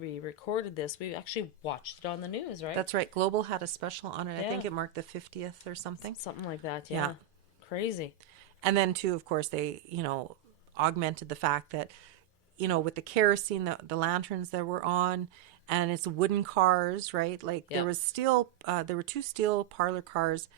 we recorded this, we actually watched it on the news, right? That's right. Global had a special on it. Yeah. I think it marked the 50th or something. Something like that, yeah. Crazy. And then, too, of course, they, augmented the fact that, with the kerosene, the lanterns that were on, and it's wooden cars, right? Like there was steel, there were 2 steel parlor cars,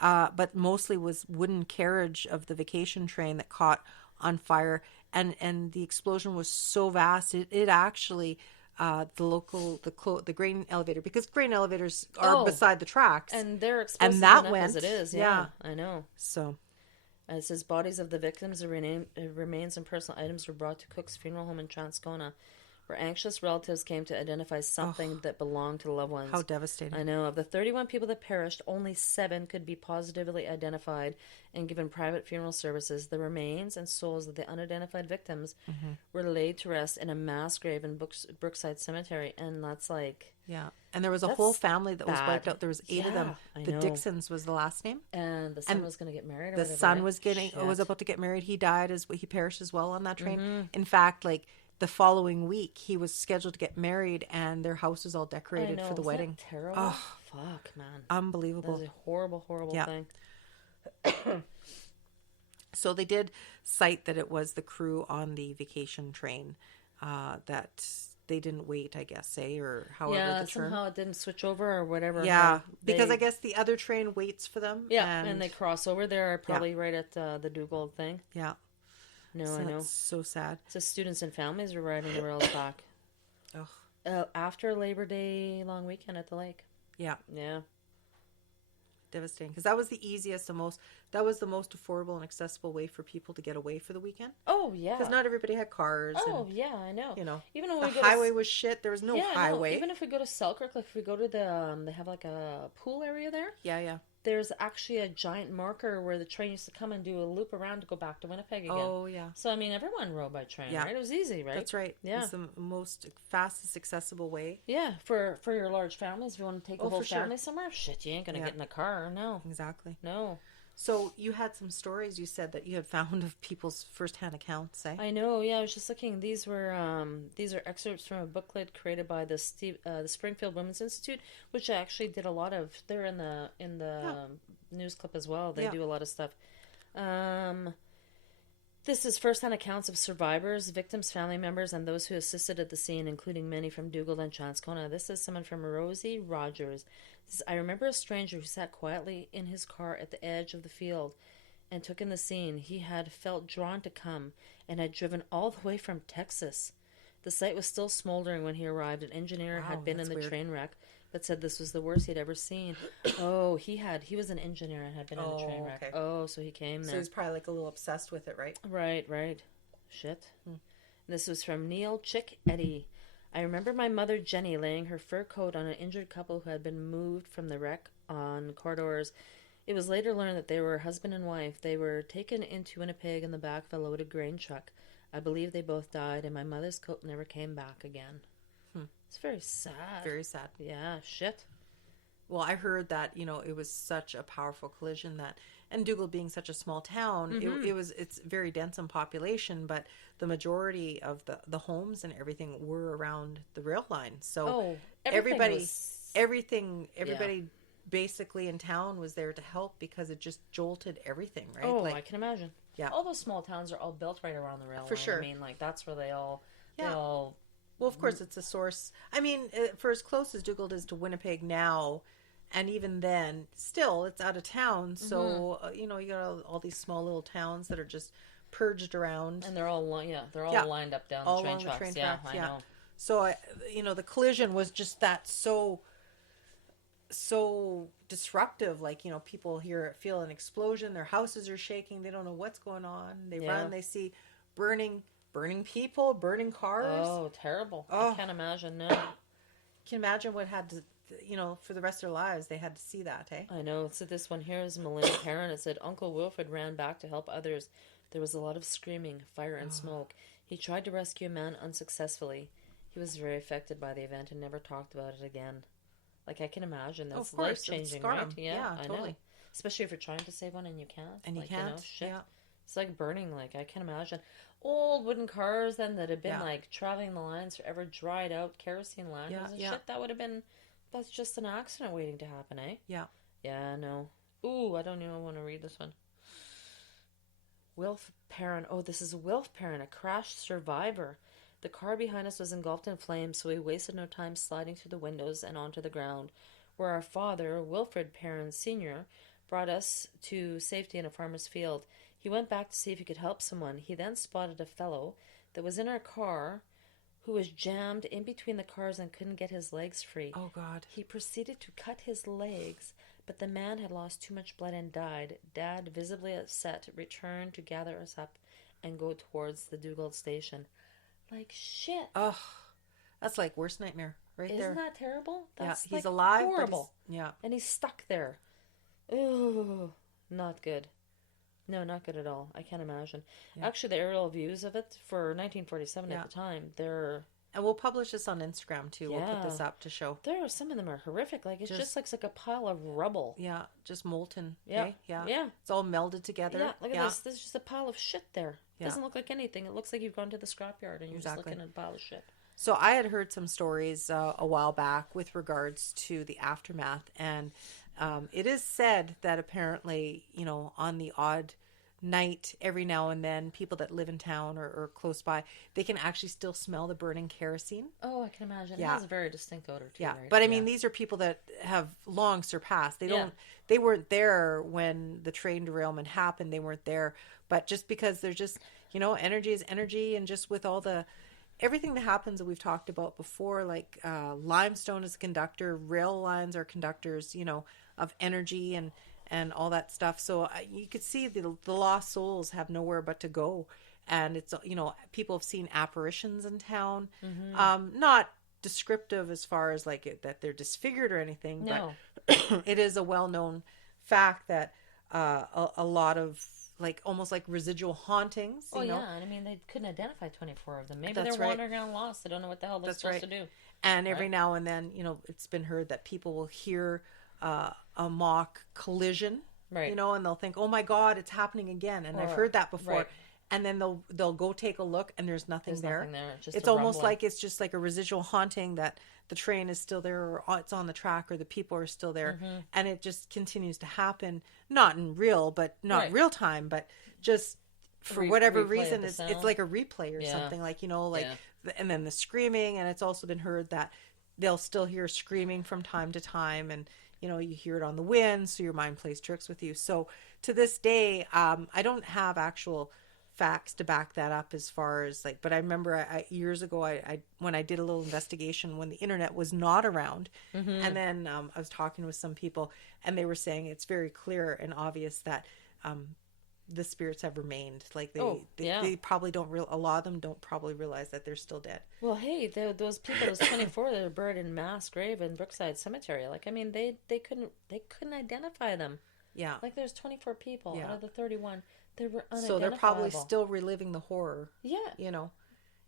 but mostly was wooden carriage of the vacation train that caught on fire. And the explosion was so vast, it actually, the grain elevator, because grain elevators are beside the tracks. And they're explosive and that enough went, as it is. Yeah, I know. So... It says bodies of the victims, remains and personal items were brought to Cook's funeral home in Transcona, where anxious relatives came to identify something that belonged to the loved ones. How devastating. I know. Of the 31 people that perished, only 7 could be positively identified and given private funeral services. The remains and souls of the unidentified victims were laid to rest in a mass grave in Brookside Cemetery. And that's like... Yeah. And there was a whole family that was wiped out. There was 8 of them. The know. Dixons was the last name. And the son was going to get married. Or the whatever, son right? was about to get married. He died he perished as well on that train. In fact, like the following week, he was scheduled to get married, and their house was all decorated for the wedding. That terrible? Oh, fuck, man. Unbelievable. That is a horrible, horrible thing. So they did cite that it was the crew on the vacation train that they didn't wait, I guess, or however the term. Somehow it didn't switch over or whatever. Yeah, because I guess the other train waits for them. Yeah, and they cross over. They're probably right at the Dugald thing. Yeah. No, so I know. That's so sad. So students and families were riding the rails back. After Labor Day long weekend at the lake. Yeah. Yeah. Devastating, because that was the easiest and that was the most affordable and accessible way for people to get away for the weekend. Oh yeah, because not everybody had cars. Oh yeah, I know. Even when the highway was shit. There was no highway. No. Even if we go to Selkirk, like if we go to the they have like a pool area there. Yeah. There's actually a giant marker where the train used to come and do a loop around to go back to Winnipeg again. Oh yeah. So I mean, everyone rode by train, right? It was easy, right? That's right. Yeah, it's the most fastest accessible way. Yeah, for your large families, if you want to take the whole family somewhere, shit, you ain't gonna get in a car. No, exactly. No. So you had some stories you said that you had found of people's firsthand accounts, eh? I know. Yeah, I was just looking. These are excerpts from a booklet created by the Springfield Women's Institute, which I actually did a lot of. They're in the news clip as well. They do a lot of stuff. This is first-hand accounts of survivors, victims, family members, and those who assisted at the scene, including many from Dugald and Transcona. This is someone from Rosie Rogers. I remember a stranger who sat quietly in his car at the edge of the field and took in the scene. He had felt drawn to come and had driven all the way from Texas. The site was still smoldering when he arrived. An engineer had been in the train wreck, but said this was the worst he'd ever seen. Oh, he was an engineer and had been in the train wreck. Okay. Oh, so he came there. So he's probably like a little obsessed with it, right? Right. Shit. This was from Neil Chick Eddy. I remember my mother Jenny laying her fur coat on an injured couple who had been moved from the wreck on corridors. It was later learned that they were husband and wife. They were taken into Winnipeg in the back of a loaded grain truck. I believe they both died, and my mother's coat never came back again. It's very sad. Very sad. Yeah, shit. Well, I heard that, it was such a powerful collision that, and Dugald being such a small town, it's very dense in population, but the majority of the homes and everything were around the rail line. So everybody basically in town was there to help because it just jolted everything, right? Oh, I can imagine. Yeah. All those small towns are all built right around the rail line. For sure. I mean, like, that's where they all... Well, of course, it's a source. I mean, for as close as Dugald is to Winnipeg now, and even then, still, it's out of town. So, you got all these small little towns that are just purged around. And they're all lined up down the train tracks. I know. So, the collision was just that so disruptive. Like, people feel an explosion. Their houses are shaking. They don't know what's going on. They run. They see burning people, burning cars. Oh, terrible. I can't imagine, no. Can you imagine what had to, for the rest of their lives, they had to see that, eh? I know. So this one here is Melinda Perrin. It said, Uncle Wilfred ran back to help others. There was a lot of screaming, fire, and smoke. He tried to rescue a man unsuccessfully. He was very affected by the event and never talked about it again. Like, I can imagine. That's life-changing, right? Yeah, totally. I know. Especially if you're trying to save one and you can't. And you can't. Shit. Yeah. It's like burning, like, I can imagine. Old wooden cars then that had been, Yeah. like, traveling the lines forever, dried out, kerosene Yeah. lanterns and Yeah. shit. That would have been, that's just an accident waiting to happen, eh? Yeah. Yeah, no. Ooh, I don't even want to read this one. Wilf Perrin. Oh, this is Wilf Perrin, a crash survivor. The car behind us was engulfed in flames, so we wasted no time sliding through the windows and onto the ground, where our father, Wilfred Perrin Sr., brought us to safety in a farmer's field. He went back to see if he could help someone. He then spotted a fellow that was in our car who was jammed in between the cars and couldn't get his legs free. Oh, God. He proceeded to cut his legs, but the man had lost too much blood and died. Dad, visibly upset, returned to gather us up and go towards the Dugald station. Like, shit. Oh, that's like worst nightmare right there. Isn't that terrible? That's yeah, he's like alive. horrible. Yeah. And he's stuck there. Ooh, not good. No, not good at all. I can't imagine. Yeah. Actually, the aerial views of it for 1947 Yeah. at the time, they're... And we'll publish this on Instagram too. Yeah. We'll put this up to show. Some of them are horrific. Like, it just looks like a pile of rubble. Yeah, just molten. Yeah. Eh? Yeah. Yeah. It's all melded together. Yeah, look at this. This is just a pile of shit there. It Yeah. doesn't look like anything. It looks like you've gone to the scrapyard and you're Exactly. just looking at a pile of shit. So I had heard some stories a while back with regards to the aftermath, and it is said that apparently, on the odd night, every now and then, people that live in town or close by, they can actually still smell the burning kerosene. Oh, I can imagine. Yeah. It has a very distinct odor too. Yeah, right? but I mean, these are people that have long surpassed. They weren't there when the train derailment happened. They weren't there, but just because they're just, energy is energy, and just with all everything that happens that we've talked about before, like limestone is a conductor, rail lines are conductors, of energy and all that stuff. So you could see the lost souls have nowhere but to go. And it's, people have seen apparitions in town. Mm-hmm. Not descriptive as far as like that they're disfigured or anything, no. But it is a well-known fact that a lot of almost like residual hauntings. Oh, yeah. And I mean, they couldn't identify 24 of them. Maybe That's they're right. wandering around lost. They don't know what the hell they're That's supposed right. to do. And every now and then, it's been heard that people will hear a mock collision, right? And they'll think, "Oh my God, it's happening again." And I've heard that before. Right. And then they'll go take a look, and there's nothing there. Nothing there. It's almost like it's just like a residual haunting, that the train is still there, or it's on the track, or the people are still there, mm-hmm. and it just continues to happen. Not in real, but not real time, but just for whatever reason, it's like a replay or something. Like and then the screaming, and it's also been heard that they'll still hear screaming from time to time, and you hear it on the wind, so your mind plays tricks with you. So to this day, I don't have actual facts to back that up as far as but I remember I years ago I when I did a little investigation when the internet was not around, mm-hmm. and then I was talking with some people, and they were saying it's very clear and obvious that the spirits have remained. They probably don't a lot of them don't probably realize that they're still dead. Well, hey, those people, those 24 that are buried in mass grave in Brookside Cemetery, like, I mean, they couldn't identify them. Yeah. Like, there's 24 people out of the 31. They were unidentifiable. So they're probably still reliving the horror. Yeah.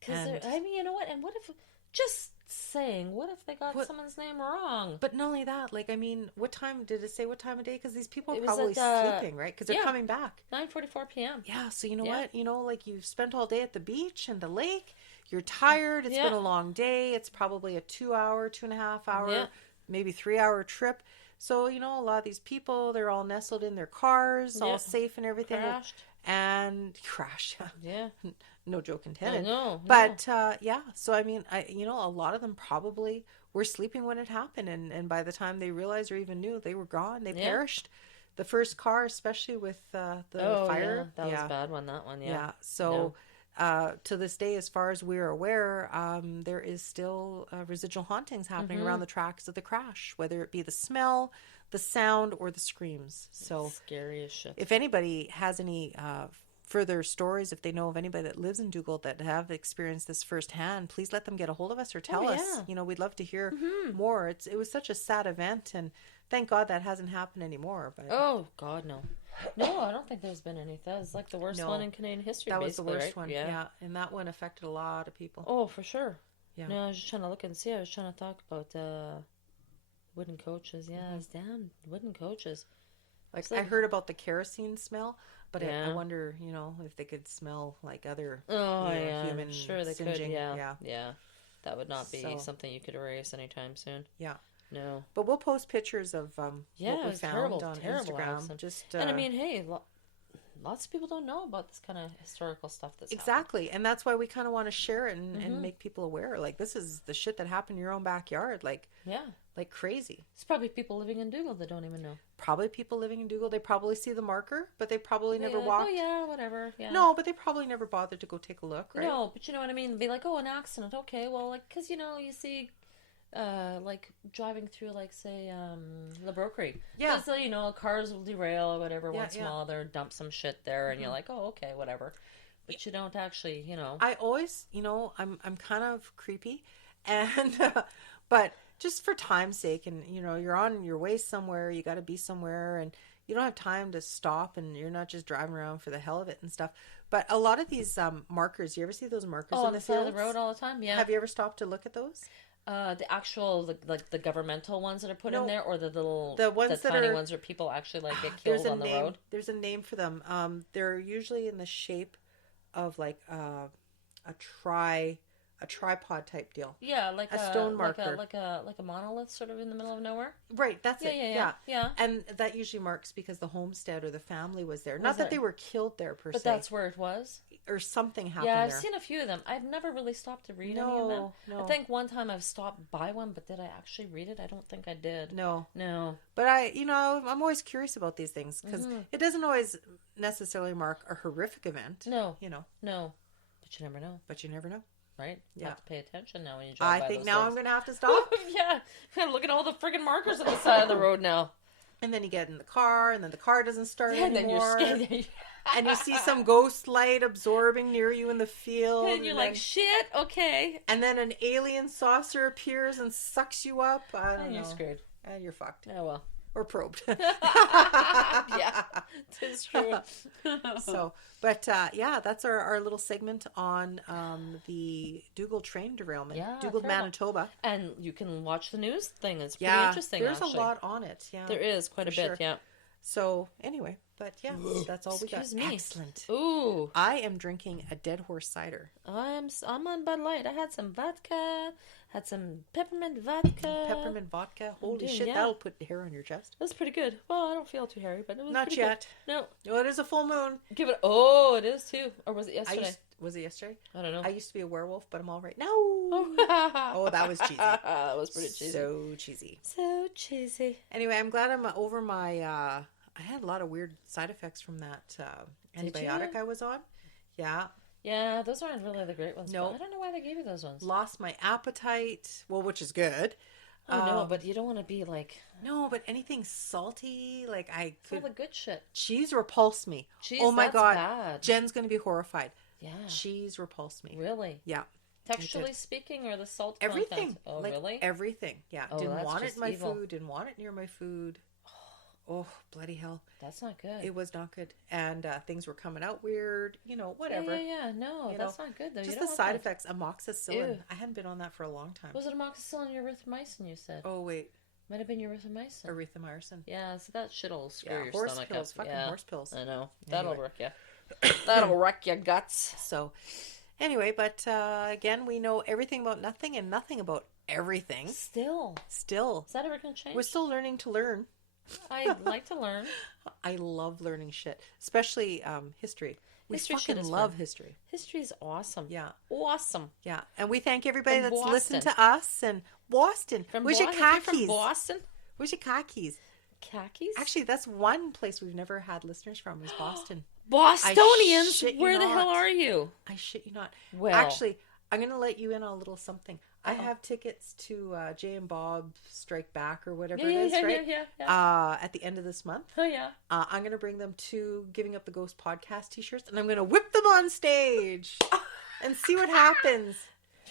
Because I mean, you know what? And what if, just saying, what if they got someone's name wrong? But not only that, I mean, what time did it say? What time of day? Because these people are probably sleeping, right? Because they're coming back. 9:44 p.m. Yeah. So you know what? You've spent all day at the beach and the lake. You're tired. It's been a long day. It's probably a 2.5 hour, maybe 3 hour trip. So, a lot of these people, they're all nestled in their cars, all safe and everything. Crashed. Yeah. No joke intended. No. But, so, I mean, a lot of them probably were sleeping when it happened. And by the time they realized or even knew, they were gone. They perished. The first car, especially with the fire. Yeah. That was a bad one, that one, Yeah. So... to this day, as far as we're aware, there is still residual hauntings happening mm-hmm. around the tracks of the crash, whether it be the smell, the sound, or the screams. So it's scary as shit. If anybody has any further stories, if they know of anybody that lives in Dugald that have experienced this firsthand, please let them get a hold of us or tell us. We'd love to hear mm-hmm. more. It was such a sad event, and thank God that hasn't happened anymore. But oh God, no. No, I don't think there's been any. That was like the worst one in Canadian history. That was the worst one. Yeah, and that one affected a lot of people. Oh, for sure. Yeah. No, I was just trying to look and see. I was trying to talk about wooden coaches. Yeah, it's damn wooden coaches. I heard about the kerosene smell, But Yeah. I wonder, if they could smell like other Oh, yeah. human I'm sure they singeing. could. Yeah. Yeah. Yeah. That would not be So, something you could erase anytime soon. yeah. No. But we'll post pictures of Yeah, what it we was found terrible, on terrible Instagram. accident. Just And I mean, hey, lots of people don't know about this kind of historical stuff that's exactly, and that's why we kind of want to share it and Mm-hmm. make people aware. Like, this is the shit that happened in your own backyard, like crazy. It's probably people living in Dugald that don't even know. Probably people living in Dugald. They probably see the marker, but they probably never walked. Oh yeah, whatever. Yeah. No, but they probably never bothered to go take a look, right? No, but you know what I mean. Be like, oh, an accident. Okay, well, like, because you see, like driving through, like, say, La Broquerie. Yeah. Because cars will derail or whatever once in a yeah. while. They'll dump some shit there, and you're like, oh, okay, whatever. But you don't actually, I always, I'm kind of creepy, and but just for time's sake, and you're on your way somewhere, you got to be somewhere, and you don't have time to stop, and you're not just driving around for the hell of it and stuff. But a lot of these markers, you ever see those markers on in the the side fields? of the road all the time? Yeah. Have you ever stopped to look at those? The actual, like the governmental ones that are put No, in there, or the ones that tiny are, ones where people actually like get killed on the road? There's a name for them. They're usually in the shape of like a tripod type deal. Yeah, like a stone marker, like a monolith, sort of in the middle of nowhere. Right, that's it. Yeah. And that usually marks because the homestead or the family was there. Not that they were killed there per se. But that's where it was. Or something happened Yeah, I've there. seen a few of them. I've never really stopped to read any of them. No. I think one time I've stopped by one, but did I actually read it? I don't think I did. No. But I'm always curious about these things because it doesn't always necessarily mark a horrific event. No. No. But you never know. Right? You have to pay attention now when you drive by I think those now things. I'm going to have to stop. Yeah. Look at all the friggin' markers on the side of the road now. And then you get in the car, and then the car doesn't start and anymore. then you're scared. And you see some ghost light absorbing near you in the field. And you're like, shit, okay. And then an alien saucer appears and sucks you up. I don't know. And you're screwed. And you're fucked. Oh, well. Or probed. Yeah, it's true. But that's our little segment on the Dugald Train Derailment. Yeah, Dugald, Manitoba. And you can watch the news thing. It's pretty interesting, there's actually. a lot on it. Yeah, there is quite a bit, sure. yeah. So, anyway, but yeah, that's all we got. Excuse me. Excellent. Ooh. I am drinking a Dead Horse cider. I'm on Bud Light. I had some vodka, had some peppermint vodka. Peppermint vodka? Holy shit, yeah. that'll put hair on your chest. That's pretty good. Well, I don't feel too hairy, but it was Not pretty yet. Good. No. Oh, it is a full moon. Give it. Oh, it is too. Or was it yesterday? Was it yesterday? I don't know. I used to be a werewolf, but I'm all right. No. Oh, that was cheesy. That was pretty cheesy. So cheesy. So cheesy. Anyway, I'm glad I'm over my... I had a lot of weird side effects from that antibiotic I was on. Yeah. Yeah, those aren't really the great ones. No. I don't know why they gave you those ones. Lost my appetite. Well, which is good. Oh, no, but you don't want to be like... No, but anything salty, like I could... all the good shit. Cheese repulsed me. Cheese, oh my God. Bad. Jen's going to be horrified. Yeah. Cheese repulsed me. Really? Yeah. Texturally speaking, or the salt everything. Content? Oh, like, really? Everything. Yeah. Oh, didn't want it in my evil. food. Didn't want it near my food. Oh, bloody hell. That's not good. It was not good. And things were coming out weird. Whatever. Yeah. No, that's not good, though. Just you the don't side want effects. Amoxicillin. Ew. I hadn't been on that for a long time. Was it amoxicillin or erythromycin, you said? Oh, wait. Might have been erythromycin. Erythromycin. Yeah, so that shit'll screw your horse stomach pills. up. Fucking horse pills. I know. Anyway. That'll wreck you. That'll wreck your guts. So, anyway, but again, we know everything about nothing and nothing about everything. Still. Is that ever going to change? We're still learning to learn. I like to learn. I love learning shit, especially history. We fucking love history. History is awesome. Yeah. Awesome. Yeah. And we thank everybody From that's Boston. listened to us. And Boston. Where's your Boston? khakis? From Boston? Where's your khakis? Khakis? Actually, that's one place we've never had listeners from is Boston. Bostonians? Where the hell are you? I shit you not. Well. Actually, I'm going to let you in on a little something. I have tickets to Jay and Bob Strike Back or whatever it is, right? Yeah. At the end of this month. Oh, yeah. I'm going to bring them 2 Giving Up the Ghost podcast t-shirts, and I'm going to whip them on stage and see what happens.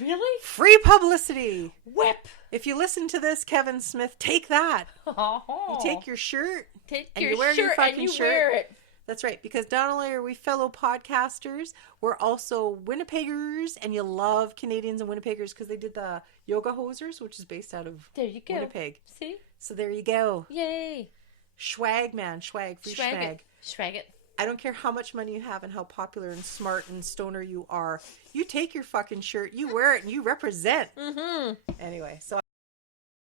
Really? Free publicity. Whip. If you listen to this, Kevin Smith, take that. Oh. You take your shirt. And you wear your fucking shirt. Wear it. That's right, because not only are we fellow podcasters, we're also Winnipeggers, and you love Canadians and Winnipeggers because they did the Yoga Hosers, which is based out of Winnipeg. See? So there you go. Yay. Swag, man. Swag. Free swag. Swag it. I don't care how much money you have and how popular and smart and stoner you are. You take your fucking shirt, you wear it, and you represent. Mm-hmm. Anyway, so